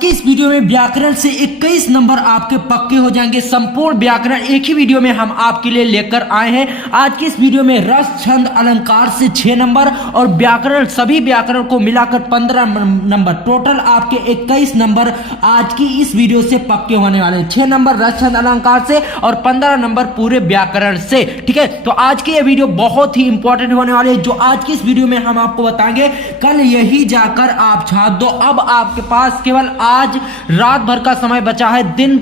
के इस वीडियो में व्याकरण से 21 नंबर आपके पक्के हो जाएंगे। संपूर्ण व्याकरण एक ही वीडियो में हम आपके लिए लेकर आए हैं। आज की इस वीडियो में रस, छंद, अलंकार से 6 नंबर और व्याकरण, सभी व्याकरण को मिलाकर 15 नंबर, टोटल आपके 21 नंबर आज की इस वीडियो से पक्के होने वाले हैं। 6 नंबर रस, छंद, अलंकार से और 15 नंबर पूरे व्याकरण से। ठीक है, तो आज की यह वीडियो बहुत ही इंपॉर्टेंट होने वाली है। जो आज की इस वीडियो में हम आपको बताएंगे, कल यही जाकर आप छाप दो। अब आपके पास केवल आज रात भर का समय बचा है, दिन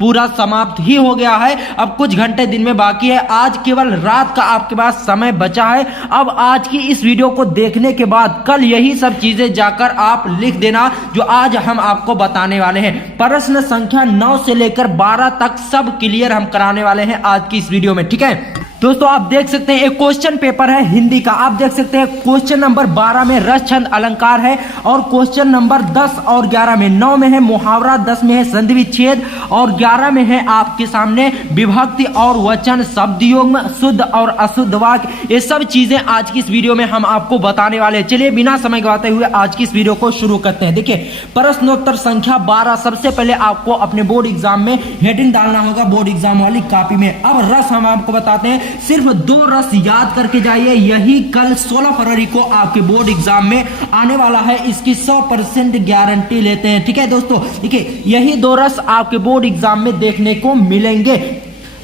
पूरा समाप्त ही हो गया है, अब कुछ घंटे दिन में बाकी है। आज केवल रात का आपके पास समय बचा है। अब आज की इस वीडियो को देखने के बाद कल यही सब चीजें जाकर आप लिख देना जो आज हम आपको बताने वाले हैं। प्रश्न संख्या 9 से लेकर 12 तक सब क्लियर हम कराने वाले हैं आज की इस वीडियो में। ठीक है दोस्तों, आप देख सकते हैं एक क्वेश्चन पेपर है हिंदी का। आप देख सकते हैं क्वेश्चन नंबर 12 में रस, छंद, अलंकार है और क्वेश्चन नंबर 10 और 11 में, 9 में है मुहावरा, 10 में है संधि विच्छेद और 11 में है आपके सामने विभक्ति और वचन, शब्दयोग, शुद्ध और अशुद्ध वाक्य। ये सब चीजें आज की इस वीडियो में हम आपको बताने वाले हैं। चलिए बिना समय गवाते हुए आज की इस वीडियो को शुरू करते हैं। देखिए प्रश्नोत्तर संख्या 12, सबसे पहले आपको अपने बोर्ड एग्जाम में हेडिंग डालना होगा, बोर्ड एग्जाम वाली कॉपी में। अब रस हम आपको बताते हैं, सिर्फ 2 रस याद करके जाइए, यही कल 16 फरवरी को आपके बोर्ड एग्जाम में आने वाला है, इसकी 100% गारंटी लेते हैं। ठीक है दोस्तों, देखिए यही 2 रस आपके बोर्ड एग्जाम में देखने को मिलेंगे।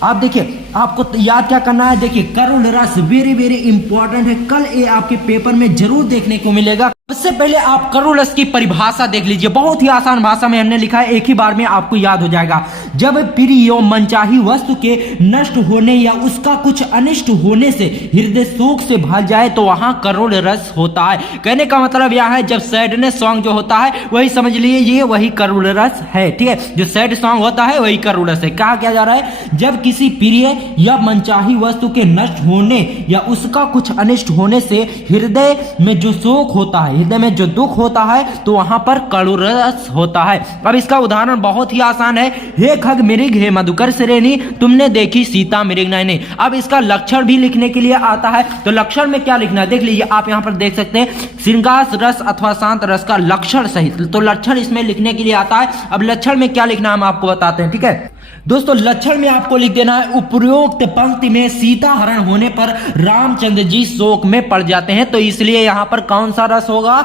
आप देखिए आपको याद क्या करना है, देखिए करुण रस वेरी वेरी इंपॉर्टेंट है, कल ये आपके पेपर में जरूर देखने को मिलेगा। सबसे पहले आप करुण रस की परिभाषा देख लीजिए, बहुत ही आसान भाषा में हमने लिखा है, एक ही बार में आपको याद हो जाएगा। जब प्रिय या मनचाही वस्तु के नष्ट होने या उसका कुछ अनिष्ट होने से हृदय शोक से भर जाए तो वहां करुण रस होता है। कहने का मतलब यह है, जब सैडनेस सॉन्ग जो होता है वही समझ लीजिए ये वही करुण रस है। ठीक है, जो सैड सॉन्ग होता है वही करुण रस है। कहा क्या जा रहा है, जब किसी प्रिय या मनचाही वस्तु के नष्ट होने या उसका कुछ अनिष्ट होने से हृदय में जो शोक होता है, हृदय में जो दुख होता है, तो वहां पर करुण रस होता है। अब इसका उदाहरण बहुत ही आसान है, हे खग मृग हे मधुकर श्रेणी, तुमने देखी सीता मृग नयनी। अब इसका लक्षण भी लिखने के लिए आता है, तो लक्षण में क्या लिखना है देख लीजिए, आप यहां पर देख सकते हैं श्रृंगार रस अथवा शांत रस का लक्षण सहित, तो लक्षण इसमें लिखने के लिए आता है। अब लक्षण में क्या लिखना हम आपको बताते हैं। ठीक है दोस्तों, लक्षण में आपको लिख देना है, उपरोक्त पंक्ति में सीता हरण होने पर रामचंद्र जी शोक में पड़ जाते हैं, तो इसलिए यहां पर कौन सा रस होगा,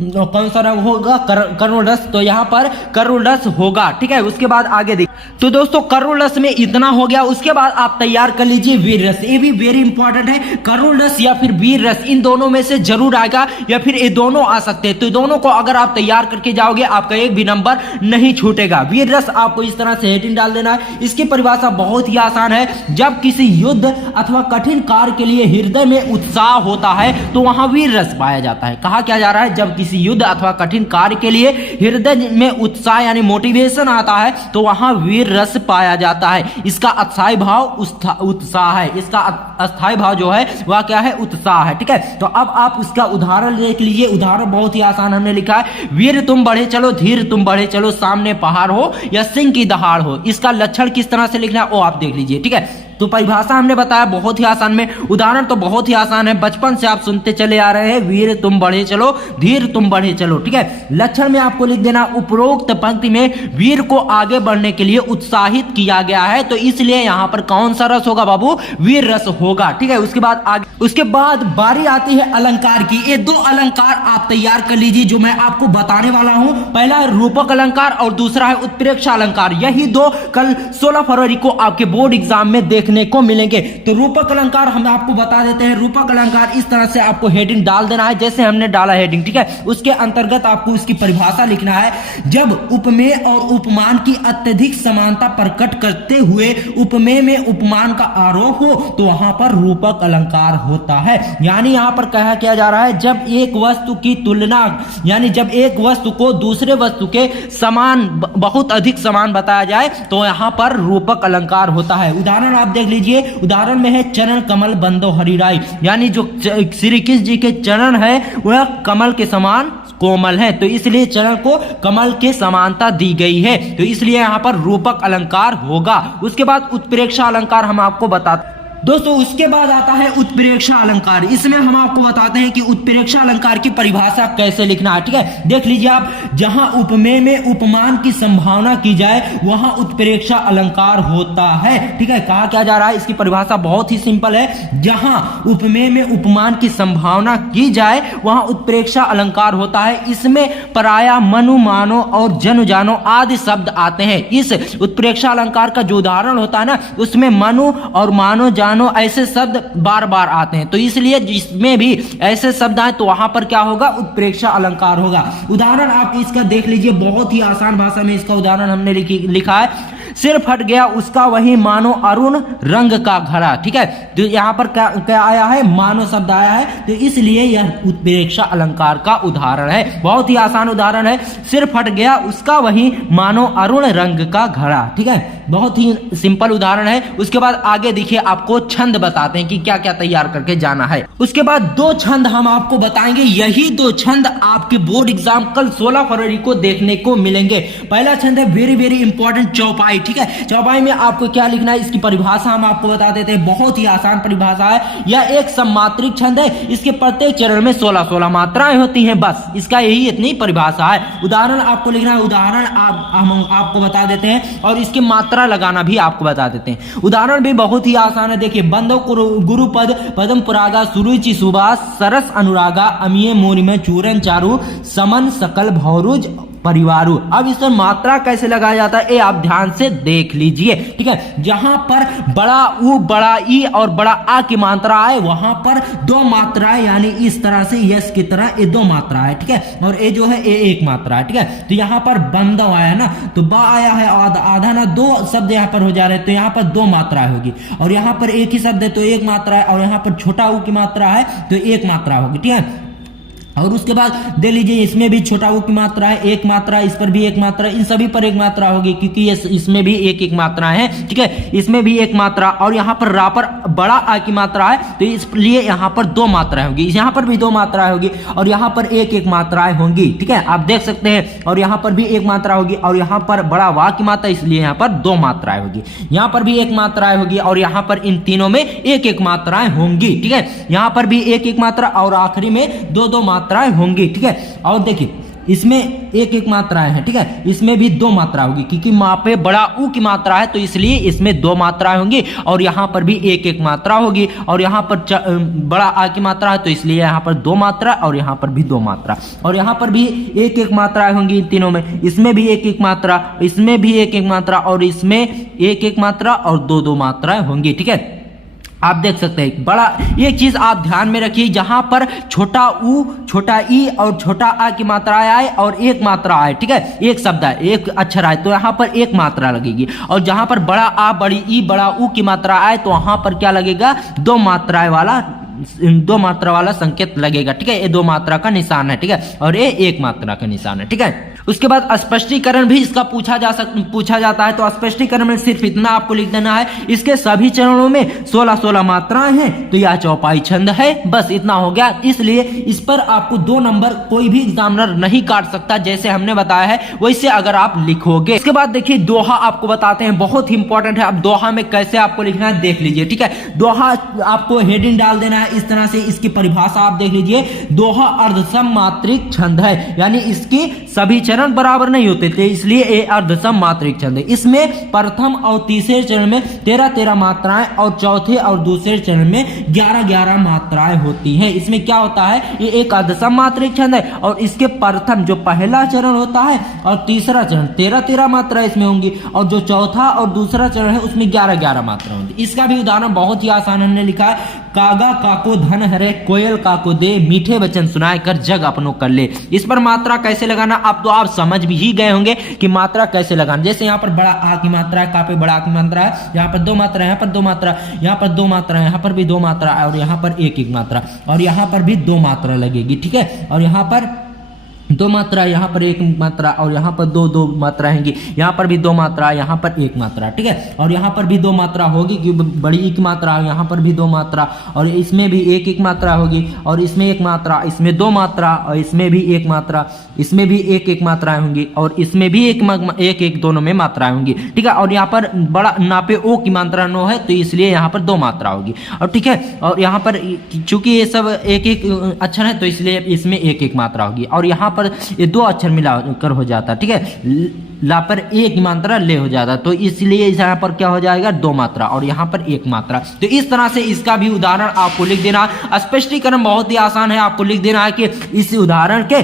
कौन सा रंग होगा, करुण रस, तो यहाँ पर करुण रस होगा। ठीक है, उसके बाद आगे देख, तो दोस्तों करुण रस में इतना हो गया। उसके बाद आप तैयार कर लीजिए वीर रस, ये भी वेरी इंपॉर्टेंट है। करुण रस या फिर वीर रस, इन दोनों में से जरूर आएगा या फिर ये दोनों आ सकते हैं, तो दोनों को अगर आप तैयार करके जाओगे आपका एक भी नंबर नहीं छूटेगा। वीर रस आपको इस तरह से हेडिंग डाल देना है। इसकी परिभाषा बहुत ही आसान है, जब किसी युद्ध अथवा कठिन कार्य के लिए हृदय में उत्साह होता है तो वहां वीर रस पाया जाता है। कहा क्या जा रहा है, जब किसी युद्ध अथवा कठिन कार्य के लिए हृदय में उत्साह यानी मोटिवेशन आता है तो वहां वीर रस पाया जाता है। इसका अस्थायी भाव उत्साह है, इसका अस्थायी भाव जो है वह क्या है, उत्साह है। ठीक है, तो अब आप उसका उदाहरण देख लीजिए। उदाहरण बहुत ही आसान हमने लिखा है, वीर तुम बढ़े चलो, धीर तुम बढ़े चलो, सामने पहाड़ हो या सिंह की दहाड़ हो। इसका लक्षण किस तरह से लिखना है वो आप देख लीजिए। ठीक है, तो परिभाषा हमने बताया बहुत ही आसान में, उदाहरण तो बहुत ही आसान है, बचपन से आप सुनते चले आ रहे हैं, वीर तुम बढ़े चलो, धीर तुम बढ़े चलो। ठीक है, लक्षण में आपको लिख देना, उपरोक्त पंक्ति में वीर को आगे बढ़ने के लिए उत्साहित किया गया है, तो इसलिए यहां पर कौन सा रस होगा बाबू, वीर रस होगा। ठीक है, उसके बाद आगे, उसके बाद बारी आती है अलंकार की। ये 2 अलंकार आप तैयार कर लीजिए जो मैं आपको बताने वाला हूं। पहला है रूपक अलंकार और दूसरा है उत्प्रेक्षा अलंकार। यही 2 कल 16 फरवरी को आपके बोर्ड एग्जाम में देखने को मिलेंगे। तो रूपक अलंकार हम आपको बता देते हैं। रूपक अलंकार इस तरह से आपको हेडिंग डाल देना है जैसे हमने डाला हेडिंग। ठीक है, उसके अंतर्गत आपको इसकी परिभाषा लिखना है, जब उपमेय और उपमान की अत्यधिक समानता प्रकट करते हुए उपमेय में उपमान का आरोप हो तो वहां पर रूपक अलंकार होता है। यानी यहां पर कहा क्या जा रहा है, जब एक वस्तु की तुलना, यानी जब एक वस्तु को दूसरे वस्तु के समान, बहुत अधिक समान बताया जाए तो यहां पर रूपक अलंकार होता है। उदाहरण आप देख लीजिए, उदाहरण में है चरण कमल बंदो हरिराई, यानी जो श्री कृष्ण जी के चरण है वह कमल के समान कोमल है, तो इसलिए चरण को कमल के समानता दी गई है, तो इसलिए यहां पर रूपक अलंकार होगा। उसके बाद उत्प्रेक्षा अलंकार हम आपको बताते दोस्तों उसके बाद आता है उत्प्रेक्षा अलंकार। इसमें हम आपको बताते हैं कि उत्प्रेक्षा अलंकार की परिभाषा कैसे लिखना है, ठीक है। देख लीजिए आप, जहां उपमेय में उपमान की संभावना की जाए वहां उत्प्रेक्षा अलंकार होता है, ठीक है। कहा क्या जा रहा है, इसकी परिभाषा बहुत ही सिंपल है, जहां उपमेय में उपमान की संभावना की जाए वहां उत्प्रेक्षा अलंकार होता है। इसमें पराया, मनु, मानो और जनु, जानो आदि शब्द आते हैं। इस उत्प्रेक्षा अलंकार का जो उदाहरण होता है ना, उसमें मनु और मानो, जानो ऐसे शब्द बार बार आते हैं, तो इसलिए जिसमें भी ऐसे शब्द आए तो वहां पर क्या होगा, उत्प्रेक्षा अलंकार होगा। उदाहरण आप इसका देख लीजिए, बहुत ही आसान भाषा में इसका उदाहरण हमने लिखा है। सिर फट गया उसका वही मानो अरुण रंग का घड़ा, ठीक है। तो यहां पर क्या आया है, मानो शब्द आया है, तो इसलिए यह उत्प्रेक्षा अलंकार का उदाहरण है। बहुत ही आसान उदाहरण है, सिर फट गया उसका वही मानो अरुण रंग का घड़ा, ठीक है। बहुत ही सिंपल उदाहरण है। उसके बाद आगे देखिए, आपको छंद बताते हैं कि क्या क्या तैयार करके जाना है। उसके बाद दो छंद हम आपको बताएंगे, यही दो छंद आपके बोर्ड एग्जाम कल 16 फरवरी को देखने को मिलेंगे। पहला छंद है वेरी वेरी इंपॉर्टेंट, चौपाई, ठीक है। चौपाई में आपको क्या लिखना है, इसकी परिभाषा हम आपको बता देते हैं। बहुत ही आसान परिभाषा है, यह एक सममात्रिक छंद है, इसके प्रत्येक चरण में 16-16 मात्राएं होती हैं, बस इसका यही इतनी परिभाषा है। उदाहरण आपको लिखना है, उदाहरण हम आपको बता देते हैं और इसकी मात्रा लगाना भी आपको बता देते हैं। उदाहरण भी बहुत ही आसान है, देखिए, बंदो गुरुपद पदम पुरागा सुरुचि सुबास सरस अनुरागा अमीय मोरिम चूरन चारु समन सकल भौरुज परिवारू। अब इस पर मात्रा कैसे लगाया जाता है ये आप ध्यान से देख लीजिए, ठीक है। जहां पर बड़ा उ, बड़ा ई और बड़ा आ की मात्रा आए वहां पर दो मात्राएं, यानी इस तरह से यस की तरह ये दो मात्रा है, ठीक है। और ये जो है ये एक मात्रा है, ठीक है। तो यहाँ पर बंदा आया ना, तो बा आया है, आधा ना, दो शब्द यहाँ पर हो जा रहे हैं, तो यहाँ पर दो मात्रा होगी। और यहाँ पर एक ही शब्द है तो एक मात्रा है, और यहाँ पर छोटा उ की मात्रा है तो एक मात्रा होगी, ठीक है। और उसके बाद देख लीजिए, इसमें भी छोटा उ की मात्रा है, एक मात्रा, इस पर भी एक मात्रा, इन सभी पर एक मात्रा होगी क्योंकि इसमें भी एक एक मात्रा है, ठीक है। इसमें भी एक मात्रा, और यहाँ पर रा पर बड़ा आ की मात्रा है तो इसलिए यहाँ पर दो मात्राएं होगी, यहाँ पर भी दो मात्राएं होगी, और यहाँ पर एक एक मात्राएं होंगी, ठीक है। आप देख सकते हैं, और यहाँ पर भी एक मात्रा होगी, और यहाँ पर बड़ा वा की मात्रा, इसलिए यहाँ पर दो मात्राएं होगी। यहाँ पर भी एक मात्राएं होगी, और यहाँ पर इन तीनों में एक एक मात्राएं होंगी, ठीक है। यहाँ पर भी एक एक मात्रा, और आखिरी में दो दो मात्राएं होंगी, ठीक है। और देखिए, इसमें एक एक मात्राएं हैं, ठीक है। इसमें भी दो मात्रा होगी क्योंकि माँ पे बड़ा ऊ की मात्रा है तो इसलिए इसमें दो मात्राएं होंगी, और यहाँ पर भी एक एक मात्रा होगी, और यहाँ पर बड़ा आ की मात्रा है तो इसलिए यहाँ पर दो मात्रा, और यहाँ पर भी दो मात्रा, और यहाँ पर भी एक एक मात्राएं होंगी इन तीनों में। इसमें भी एक एक मात्रा, इसमें भी एक एक मात्रा, और इसमें एक एक मात्रा, और दो दो मात्राएं होंगी, ठीक है। आप देख सकते हैं, बड़ा एक चीज आप ध्यान में रखिए, जहां पर छोटा उ, छोटा ई और छोटा आ की मात्राएं आए और एक मात्रा आए, ठीक है, एक शब्द है, एक अक्षर आए तो यहाँ पर एक मात्रा लगेगी, और जहां पर बड़ा आ, बड़ी ई, बड़ा उ की मात्रा आए तो वहां पर क्या लगेगा, दो मात्रा वाला संकेत लगेगा, ठीक है। ये दो मात्रा का निशान है, ठीक है, और ये एक मात्रा का निशान है, ठीक है। उसके बाद स्पष्टीकरण भी इसका पूछा जाता है, तो स्पष्टीकरण में सिर्फ इतना आपको लिख देना है, इसके सभी चरणों में 16-16 मात्राएं हैं तो यह चौपाई छंद है, बस इतना हो गया। इसलिए इस पर आपको 2 नंबर कोई भी एग्जामिनर नहीं काट सकता, जैसे हमने बताया है वैसे अगर आप लिखोगे। इसके बाद देखिए, दोहा आपको बताते हैं, बहुत ही इंपॉर्टेंट है। अब दोहा में कैसे आपको लिखना है देख लीजिए, ठीक है। दोहा आपको हेडिंग डाल देना है इस तरह से, इसकी परिभाषा आप देख लीजिए, दोहा अर्धसम मात्रिक छंद है, यानी इसकी सभी चरण बराबर नहीं होते थे इसलिए ये अर्धसम मात्रिक छंद है। इसमें प्रथम और तीसरे चरण में 13-13 मात्राएं, और चौथे और दूसरे चरण में 11-11 मात्राएं होती हैं। इसमें क्या होता है, ये एक अर्धसम मात्रिक छंद है, और इसके प्रथम जो पहला चरण होता है और तीसरा चरण 13-13 मात्राएं इसमें होंगी, और जो चौथा और दूसरा चरण है उसमें 11-11 मात्रा होंगी। इसका भी उदाहरण बहुत ही आसान हमने लिखा है, कागा काको धन हरे कोयल काको दे, मीठे वचन सुनाए कर जग अपनों कर ले। इस पर मात्रा कैसे लगाना आप समझ भी ही गए होंगे कि मात्रा कैसे लगाना। जैसे यहाँ पर बड़ा आ की मात्रा है, का पे बड़ा आ की मात्रा है, यहाँ पर दो मात्रा, यहाँ पर दो मात्रा, यहाँ पर दो मात्रा, यहाँ पर भी दो मात्रा, और यहाँ पर एक एक मात्रा, और यहाँ पर भी दो मात्रा लगेगी, ठीक है। और यहाँ पर दो मात्रा, यहाँ पर एक मात्रा, और यहाँ पर दो दो मात्रा होंगी, यहाँ पर भी दो मात्रा, यहाँ पर एक मात्रा, ठीक है। और यहाँ पर भी दो मात्रा होगी क्योंकि बड़ी एक मात्रा, यहाँ पर भी दो मात्रा, और इसमें भी एक एक मात्रा होगी, और इसमें एक मात्रा, इसमें दो मात्रा, और इसमें भी एक मात्रा, इसमें भी एक एक मात्राएं होंगी, और इसमें भी एक एक दोनों में मात्राएं होंगी, ठीक है। और यहाँ पर बड़ा नापे ओ की मात्रा 9 है तो इसलिए यहाँ पर दो मात्रा होगी, और ठीक है। और यहाँ पर चूंकि ये सब एक एक अक्षर है तो इसलिए इसमें एक एक मात्रा होगी, और यहाँ पर ये दो अक्षर मिलाकर हो जाता, ठीक है। ला पर एक मात्रा ले हो जाता, तो इसलिए यहाँ पर क्या हो जाएगा, दो मात्रा, और यहाँ पर एक मात्रा। तो इस तरह से इसका भी उदाहरण आपको लिख देना। स्पष्टीकरण बहुत ही आसान है, आपको लिख देना है कि इस उदाहरण के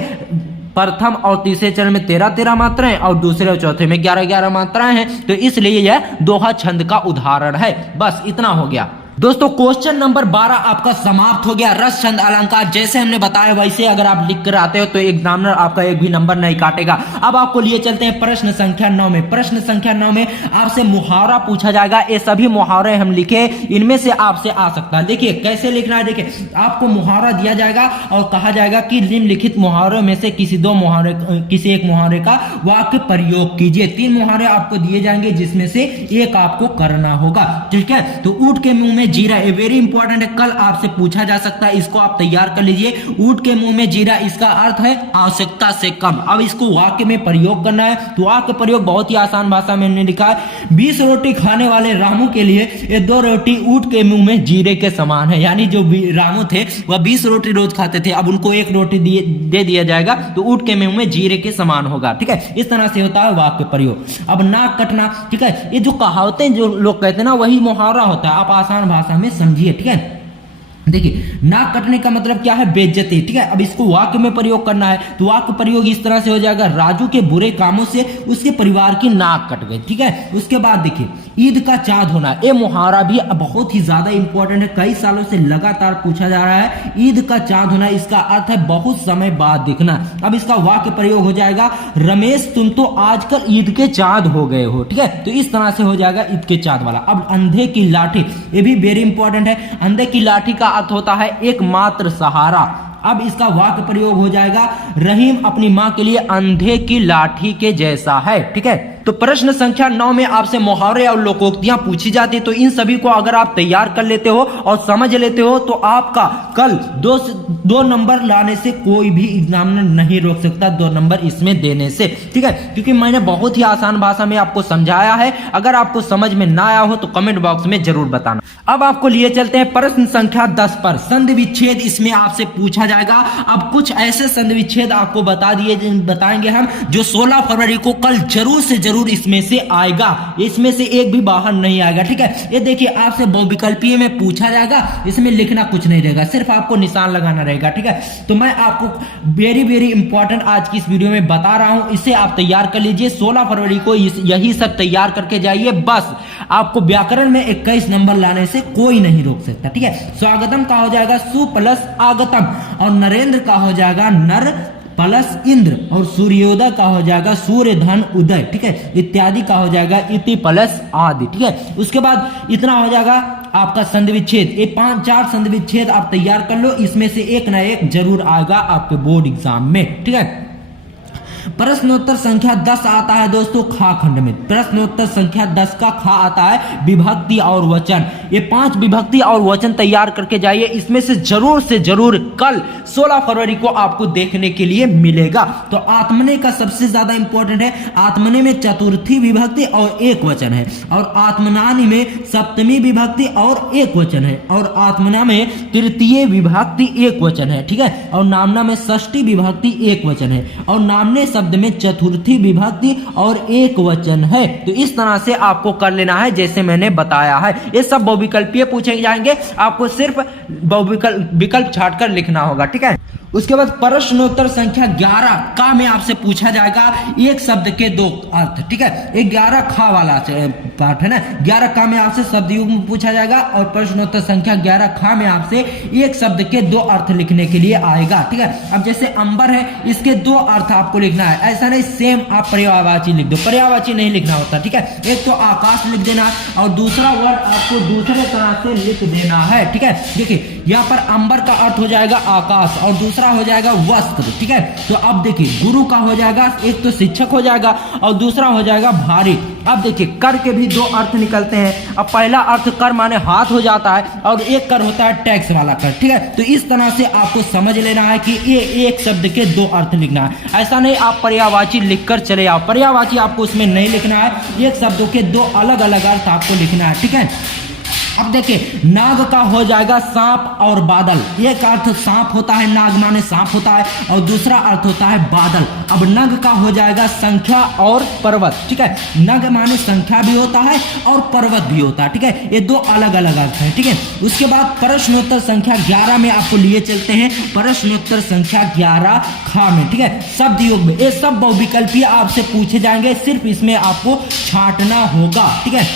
प्रथम और तीसरे चरण में 13-13 मात्राएं और दूसरे और चौथे में 11-11 मात्राएं हैं, तो इसलिए यह दोहा छंद का उदाहरण है। बस इतना हो गया दोस्तों। क्वेश्चन नंबर 12 आपका समाप्त हो गया। रस छंद अलंकार जैसे हमने बताया वैसे अगर आप लिख कर आते हो तो एग्जामिनर आपका एक भी नंबर नहीं काटेगा। अब आपको लिए चलते हैं प्रश्न संख्या 9 में। प्रश्न संख्या 9 में आपसे मुहावरा पूछा जाएगा। ये सभी मुहावरे हम लिखे, इनमें से आपसे आ सकता है। देखिए कैसे लिखना है, देखिए आपको मुहावरा दिया जाएगा और कहा जाएगा कि निम्नलिखित मुहावरों में से किसी एक मुहावरे का वाक्य प्रयोग कीजिए। 3 मुहावरे आपको दिए जाएंगे जिसमें से एक आपको करना होगा, ठीक है। तो ऊंट के मुंह में जीरा, ये वेरी इंपॉर्टेंट है, कल आपसे पूछा जा सकता है, इसको आप तैयार कर लीजिए। ऊंट के मुंह में जीरा, इसका अर्थ है आवश्यकता से कम। अब इसको वाक्य में प्रयोग करना है, तो वाक्य प्रयोग बहुत ही आसान भाषा में हमने लिखा है। 20 रोटी खाने वाले रामू के लिए ये 2 रोटी ऊंट के मुंह में जीरे के समान है। यानी जो रामू थे वह 20 रोटी रोज खाते थे, अब उनको 1 रोटी दे दिया जाएगा तो ऊंट के मुंह में जीरे के समान होगा, ठीक है। इस तरह से होता है वाक्य प्रयोग। अब नाक कटना, ठीक है, ये जो कहावतें जो लोग कहते हैं ना वही मुहावरा होता है, आप आसान भाषा में समझिए, ठीक है। देखिए नाक कटने का मतलब क्या है, बेइज्जती, ठीक है। अब इसको वाक्य में प्रयोग करना है, तो वाक्य प्रयोग इस तरह से हो जाएगा, राजू के बुरे कामों से उसके परिवार की नाक कट गई, ठीक है। उसके बाद देखिए ईद का चांद होना, ये मुहावरा भी बहुत ही ज्यादा इंपॉर्टेंट है, कई सालों से लगातार पूछा जा रहा है। ईद का चांद होना, इसका अर्थ है बहुत समय बाद दिखना। अब इसका वाक्य प्रयोग हो जाएगा, रमेश तुम तो आजकल ईद के चांद हो गए हो, ठीक है। तो इस तरह से हो जाएगा ईद के चांद वाला। अब अंधे की लाठी, ये भी वेरी इंपॉर्टेंट है। अंधे की लाठी का अर्थ होता है एकमात्र सहारा। अब इसका वाक्य प्रयोग हो जाएगा, रहीम अपनी मां के लिए अंधे की लाठी के जैसा है, ठीक है। तो प्रश्न संख्या 9 में आपसे मुहावरे और लोकोक्तियां पूछी जाती है, तो इन सभी को अगर आप तैयार कर लेते हो और समझ लेते हो तो आपका कल 2 नंबर लाने से कोई भी एग्जामिनर नहीं रोक सकता, 2 नंबर इसमें देने से, ठीक है। क्योंकि मैंने बहुत ही आसान भाषा में आपको समझाया है। अगर आपको समझ में ना आया हो तो कमेंट बॉक्स में जरूर बताना। अब आपको लिए चलते हैं प्रश्न संख्या 10 पर। संधि विच्छेद इसमें आपसे पूछा जाएगा। अब कुछ ऐसे संधि विच्छेद आपको बताएंगे हम जो 16 फरवरी को कल जरूर से जरूर इसमें से आएगा, इसमें से एक भी बाहर नहीं आएगा, ठीक है। ये देखिए आपसे बहुविकल्पीय में पूछा जाएगा, इसमें लिखना कुछ नहीं रहेगा, सिर्फ आपको निशान लगाना रहेगा, ठीक है। तो मैं आपको वेरी वेरी इंपॉर्टेंट आज की इस वीडियो में बता रहा हूं, इसे आप तैयार कर लीजिए। 16 फरवरी को यही सब तैयार करके जाइए, बस आपको व्याकरण में 21 नंबर लाने से कोई नहीं रोक सकता, ठीक है। स्वागतम का हो जाएगा सु प्लस आगतम, और नरेंद्र का हो जाएगा नर प्लस इंद्र, और सूर्योदय का हो जाएगा सूर्य धन उदय, ठीक है। इत्यादि का हो जाएगा इति प्लस आदि, ठीक है। उसके बाद इतना हो जाएगा आपका संधि विच्छेद। ये 5-4 संधि विच्छेद आप तैयार कर लो, इसमें से एक ना एक जरूर आएगा आपके बोर्ड एग्जाम में, ठीक है। प्रश्नोत्तर संख्या 10 आता है दोस्तों खा खंड में। प्रश्नोत्तर संख्या 10 का खा आता है विभक्ति और वचन। ये 5 विभक्ति और वचन तैयार करके जाइए, इसमें से जरूर कल 16 फरवरी को आपको देखने के लिए मिलेगा। तो आत्मने का सबसे ज्यादा इंपॉर्टेंट है। आत्मने में चतुर्थी विभक्ति और एक वचन है, और आत्मनानि में सप्तमी विभक्ति और एक वचन है, और आत्मना में तृतीय विभक्ति एक वचन है, ठीक है। और नामना में षष्ठी विभक्ति एक वचन है, और नामने शब्द में चतुर्थी विभक्ति और एक वचन है। तो इस तरह से आपको कर लेना है जैसे मैंने बताया है। ये सब बहुविकल्पीय पूछे जाएंगे, आपको सिर्फ विकल्प छांटकर लिखना होगा, ठीक है। उसके बाद प्रश्नोत्तर संख्या 11 का में आपसे पूछा जाएगा एक शब्द के 2 अर्थ, ठीक है। 11 खा वाला पार्ट है ना, 11 का में आपसे शब्द युग्म पूछा जाएगा, और प्रश्नोत्तर संख्या 11 खा में आपसे एक शब्द के 2 अर्थ लिखने के लिए आएगा, ठीक है। अब जैसे अंबर है, इसके 2 अर्थ आपको लिखना है, ऐसा नहीं सेम आप पर्यायवाची लिख दो, पर्यायवाची नहीं लिखना होता, ठीक है। एक तो आकाश लिख देना और दूसरा वर्ड आपको दूसरे तरह से लिख देना है, ठीक है। देखिए यहाँ पर अंबर का अर्थ हो जाएगा आकाश और दूसरा हो जाएगा वस्त्र, ठीक है। तो अब देखिए गुरु का हो जाएगा, एक तो शिक्षक हो जाएगा और दूसरा हो जाएगा भारी। अब देखिए कर के भी दो अर्थ निकलते हैं। अब पहला अर्थ कर माने हाथ हो जाता है और एक कर होता है टैक्स वाला कर, ठीक है। तो इस तरह से आपको समझ लेना है कि ये एक शब्द के दो अर्थ लिखना है। ऐसा नहीं आप पर्यायवाची लिखकर चले आओ, पर्यायवाची आपको उसमें नहीं लिखना है, एक शब्दों के दो अलग अलग अर्थ आपको लिखना है, ठीक है। अब देखिए नाग का हो जाएगा सांप और बादल। एक अर्थ सांप होता है, नाग माने सांप होता है, और दूसरा अर्थ होता है बादल। अब नग का हो जाएगा संख्या और पर्वत, ठीक है। नग माने संख्या भी होता है और पर्वत भी होता है, ठीक है। ये दो अलग अलग अर्थ है, ठीक है। उसके बाद प्रश्नोत्तर संख्या 11 में आपको लिए चलते हैं। प्रश्नोत्तर संख्या 11 खा में, ठीक है। शब्द योग में ये सब बहुविकल्पीय आपसे पूछे जाएंगे, सिर्फ इसमें आपको छांटना होगा, ठीक है।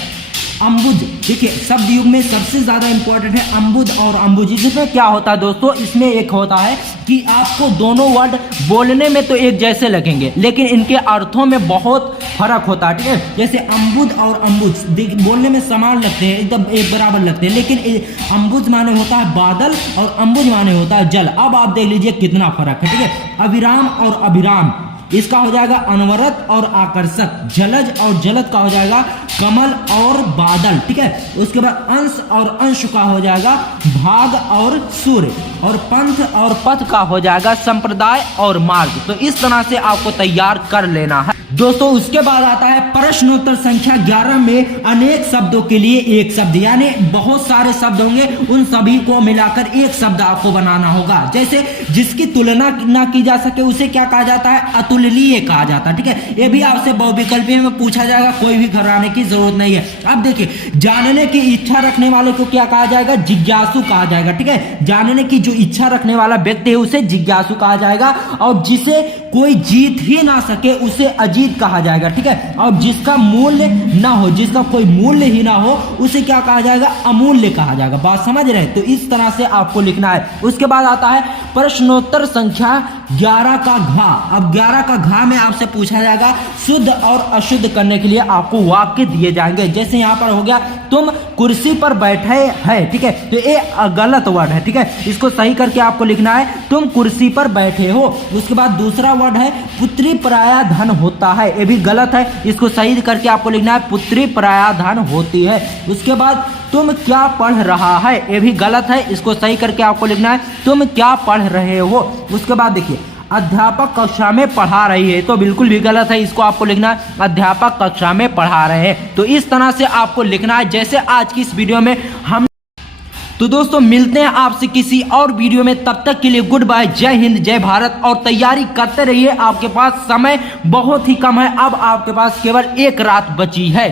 अम्बुज, देखिए शब्द युग में सबसे ज्यादा इंपॉर्टेंट है अम्बुज और अम्बुज। इसमें क्या होता है दोस्तों, इसमें एक होता है कि आपको दोनों वर्ड बोलने में तो एक जैसे लगेंगे लेकिन इनके अर्थों में बहुत फर्क होता है, ठीक है। जैसे अम्बुज और अम्बुज बोलने में समान लगते हैं, एकदम एक बराबर लगते हैं, लेकिन अम्बुज माने होता है बादल और अम्बुज माने होता है जल। अब आप देख लीजिए कितना फर्क है, ठीक है। अविराम और अभिराम, इसका हो जाएगा अनवरत और आकर्षक। जलज और जलद का हो जाएगा कमल और बादल, ठीक है। उसके बाद अंश और अंश का हो जाएगा भाग और सूर्य, और पंथ और पथ का हो जाएगा संप्रदाय और मार्ग। तो इस तरह से आपको तैयार कर लेना है दोस्तों। उसके बाद आता है प्रश्नोत्तर संख्या 11 में अनेक शब्दों के लिए एक शब्द, यानी बहुत सारे शब्द होंगे, उन सभी को मिलाकर एक शब्द आपको बनाना होगा। जैसे जिसकी तुलना ना की जा सके उसे क्या कहा जाता है, अतुलनीय कहा जाता है, ठीक है। ये भी आपसे बहुविकल्पीय में पूछा जाएगा, कोई भी घबराने की जरूरत नहीं है। अब देखिए जानने की इच्छा रखने वाले को क्या कहा जाएगा, जिज्ञासु कहा जाएगा, ठीक है। जानने की जो इच्छा रखने वाला व्यक्ति है उसे जिज्ञासु कहा जाएगा, और जिसे कोई जीत ही ना सके उसे अजीत कहा जाएगा, ठीक है। और जिसका मूल्य ना हो, जिसका कोई मूल्य ही ना हो, उसे क्या कहा जाएगा, अमूल्य कहा जाएगा। बात समझ रहे हैं? तो इस तरह से आपको लिखना है। उसके बाद आता है प्रश्नोत्तर संख्या 11 का घा। अब 11 का घा में आपसे पूछा जाएगा शुद्ध और अशुद्ध करने के लिए आपको वाक्य दिए जाएंगे। जैसे यहाँ पर हो गया तुम कुर्सी पर बैठे है, ठीक है। तो ये गलत वर्ड है, ठीक है। इसको सही करके आपको लिखना है तुम कुर्सी पर बैठे हो। उसके बाद दूसरा वर्ड है पुत्री पराया धन होता है, ये भी गलत है। इसको सही करके आपको लिखना है पुत्री पराया धन होती है। उसके बाद तुम क्या पढ़ रहा है, ये भी गलत है। इसको सही करके आपको लिखना है तुम क्या पढ़ रहे हो। उसके बाद देखिए अध्यापक कक्षा में पढ़ा रही है, तो बिल्कुल भी गलत है। इसको आपको लिखना है अध्यापक कक्षा में पढ़ा रहे हैं। तो इस तरह से आपको लिखना है जैसे आज की इस वीडियो में हम। तो दोस्तों मिलते हैं आपसे किसी और वीडियो में, तब तक के लिए गुड बाय, जय हिंद, जय भारत। और तैयारी करते रहिए, आपके पास समय बहुत ही कम है, अब आपके पास केवल एक रात बची है।